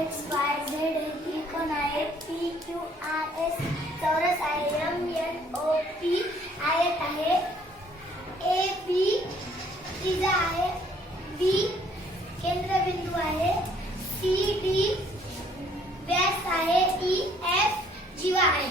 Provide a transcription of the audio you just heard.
X Y Z हे त्रिकोण आहे. पी क्यू आर एस चौरस आहे. एम एन ओ पी आयत आहे. ए बी त्रिज्या आहे. बी केंद्रबिंदू आहे. सी डी व्यास आहे. ई एफ जीवा आहे.